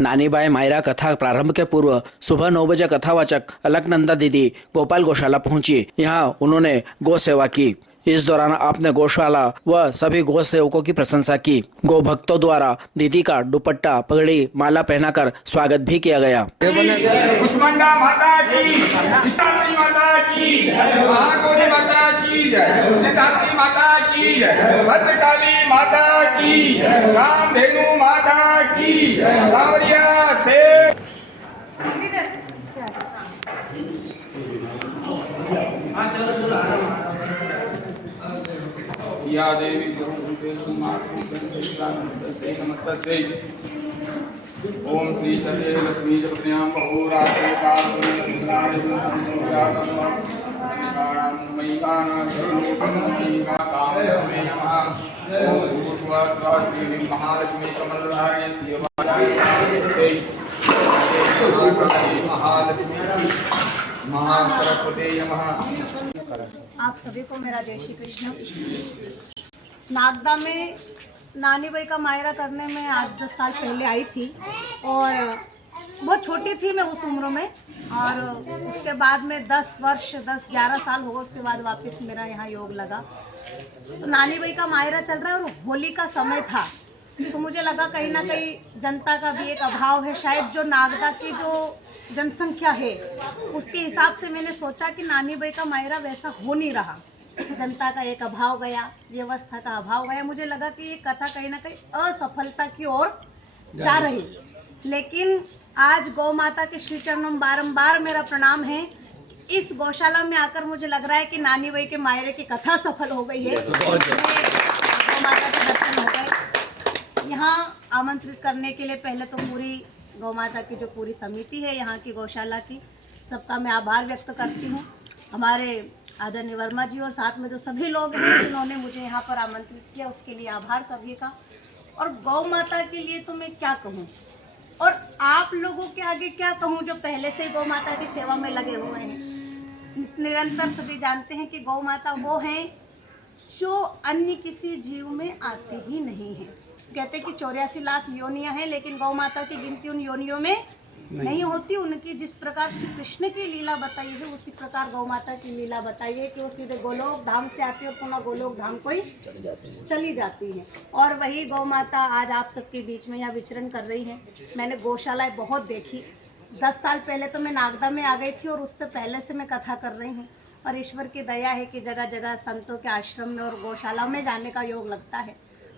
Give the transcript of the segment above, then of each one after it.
नानीबाई मायरा कथा प्रारंभ के पूर्व सुबह 9 बजे कथावाचक अलकनंदा दीदी गोपाल गौशाला पहुंची। यहां उन्होंने गौ सेवा की। इस दौरान आपने गौशाला व सभी गौ सेवकों की प्रशंसा की। गौ भक्तों द्वारा दीदी का दुपट्टा, पगड़ी, माला पहनाकर स्वागत भी किया गया। कुष्मांडा माता की, विशाली माता की, महागौरी माता की, सिद्धार्थी माता की, भद्रकाली माता की, कामधेनु माता की, सांवरिया से या देवी सर्वभूतेषु मातृभूतेषु नमस्तस्यै। ओम श्री चले लक्ष्मी जपन्यां बहुरात्रे महालक्ष्मी कमलधारिणी महासरस्वती नमः। आप सभी को मेरा जय श्री कृष्ण। नागदा में नानीबाई का मायरा करने में 8-10 साल पहले आई थी और बहुत छोटी थी मैं उस उम्र में, और उसके बाद में 10-11 साल हो गए। उसके बाद वापस मेरा यहाँ योग लगा। तो नानीबाई का मायरा चल रहा है और होली का समय था, तो मुझे लगा कहीं ना कहीं जनता का भी एक अभाव है। शायद जो नागदा की जो जनसंख्या है उसके हिसाब से मैंने सोचा कि नानीबाई का मायरा वैसा हो नहीं रहा। जनता का एक अभाव गया, व्यवस्था का अभाव गया। मुझे लगा कि ये कथा कहीं ना कहीं असफलता की ओर जा रही। लेकिन आज गौ माता के श्री चरणों में बारंबार मेरा प्रणाम है। इस गौशाला में आकर मुझे लग रहा है कि नानीबाई के मायरे की कथा सफल हो गई है। गौ माता के दर्शन हो गए। यहाँ आमंत्रित करने के लिए पहले तो पूरी गौ माता की जो पूरी समिति है यहाँ की गौशाला की, सबका मैं आभार व्यक्त करती हूँ। हमारे आदरणीय वर्मा जी और साथ में जो सभी लोग हैं जिन्होंने मुझे यहाँ पर आमंत्रित किया, उसके लिए आभार सभी का। और गौ माता के लिए तो मैं क्या कहूँ, और आप लोगों के आगे क्या कहूँ जो पहले से ही गौ माता की सेवा में लगे हुए हैं। निरंतर सभी जानते हैं कि गौ माता वो हैं जो अन्य किसी जीव में आते ही नहीं है। कहते हैं कि 84 लाख योनियां हैं, लेकिन गौ माता की गिनती उन योनियों में नहीं होती। उनकी जिस प्रकार श्री कृष्ण की लीला बताई है उसी प्रकार गौ माता की लीला बताई है कि वो सीधे गोलोक धाम से आती है और पुनः गोलोक धाम को ही चली जाती है। और वही गौ माता आज आप सबके बीच में यहाँ विचरण कर रही है। मैंने गौशालाएं बहुत देखी। 10 साल पहले तो मैं नागदा में आ गई थी और उससे पहले से मैं कथा कर रही हूँ। और ईश्वर की दया है कि जगह जगह संतों के आश्रम में और गौशाला में जाने का योग लगता है।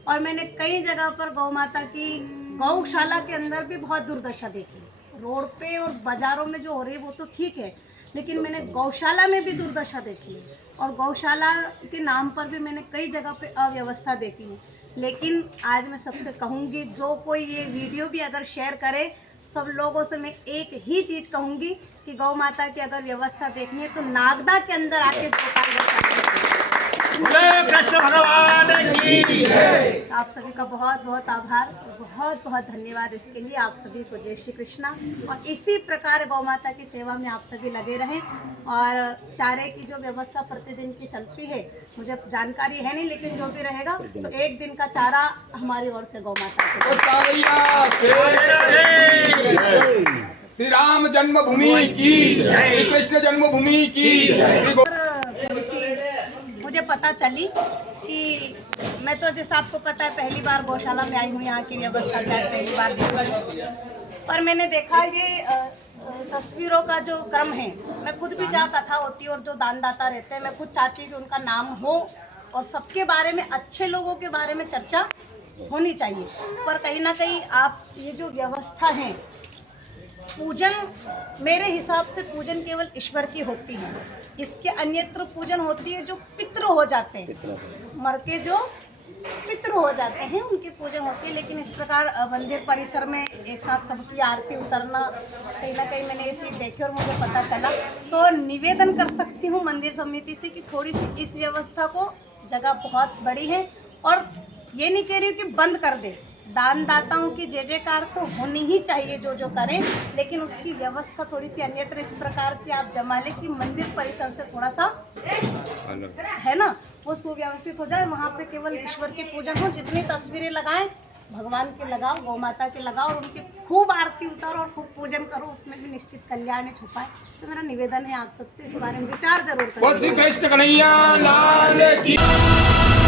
और मैंने कई जगह पर गौ माता की गौशाला के अंदर भी बहुत दुर्दशा देखी। रोड पे और बाजारों में जो हो रही है वो तो ठीक है, लेकिन मैंने गौशाला में भी दुर्दशा देखी। और गौशाला के नाम पर भी मैंने कई जगह पे अव्यवस्था देखी है। लेकिन आज मैं सबसे कहूँगी, जो कोई ये वीडियो भी अगर शेयर करे, सब लोगों से मैं एक ही चीज़ कहूँगी कि गौ माता की अगर व्यवस्था देखनी है तो नागदा के अंदर आके कृष्ण भगवान की जय। आप सभी का बहुत बहुत आभार, बहुत बहुत धन्यवाद इसके लिए। आप सभी को जय श्री कृष्णा। और इसी प्रकार गौ माता की सेवा में आप सभी लगे रहें। और चारे की जो व्यवस्था प्रतिदिन की चलती है मुझे जानकारी है नहीं, लेकिन जो भी रहेगा तो 1 दिन का चारा हमारी ओर से गौ माता को। श्री राम जन्मभूमि की, श्री कृष्ण जन्मभूमि की। मुझे पता चली कि मैं तो जैसा आपको पता है पहली बार गौशाला में आई हूँ। यहाँ की व्यवस्था क्या है पहली बार देख रही हूँ, पर मैंने देखा ये तस्वीरों का जो क्रम है। मैं खुद भी जहाँ कथा होती है और जो दानदाता रहते हैं, मैं खुद चाहती हूँ कि उनका नाम हो और सबके बारे में, अच्छे लोगों के बारे में चर्चा होनी चाहिए। पर कहीं ना कहीं आप ये जो व्यवस्था है, पूजन मेरे हिसाब से पूजन केवल ईश्वर की होती है। इसके अन्यत्र पूजन होती है जो पितृ हो जाते हैं, मर के जो पितृ हो जाते हैं उनकी पूजन होती है। लेकिन इस प्रकार मंदिर परिसर में एक साथ सबकी आरती उतरना, कहीं ना कहीं मैंने ये चीज़ देखी और मुझे पता चला। तो निवेदन कर सकती हूँ मंदिर समिति से कि थोड़ी सी इस व्यवस्था को, जगह बहुत बड़ी है और ये नहीं कह रही हूँ कि बंद कर दे। दानदाताओं की जय जयकार तो होनी ही चाहिए जो जो करें, लेकिन उसकी व्यवस्था थोड़ी सी अन्यत्र इस प्रकार की आप जमा लें कि मंदिर परिसर से थोड़ा सा है ना, वो सुव्यवस्थित हो जाए। वहाँ पे केवल ईश्वर की पूजन हो। जितनी तस्वीरें लगाएं भगवान के लगाओ, गौ माता के लगाओ और उनकी खूब आरती उतारो और खूब पूजन करो, उसमें भी निश्चित कल्याण है छुपा है। तो मेरा निवेदन है आप सबसे इस बारे में विचार जरूर बोल करें। श्री कृष्ण कन्हैया लाल की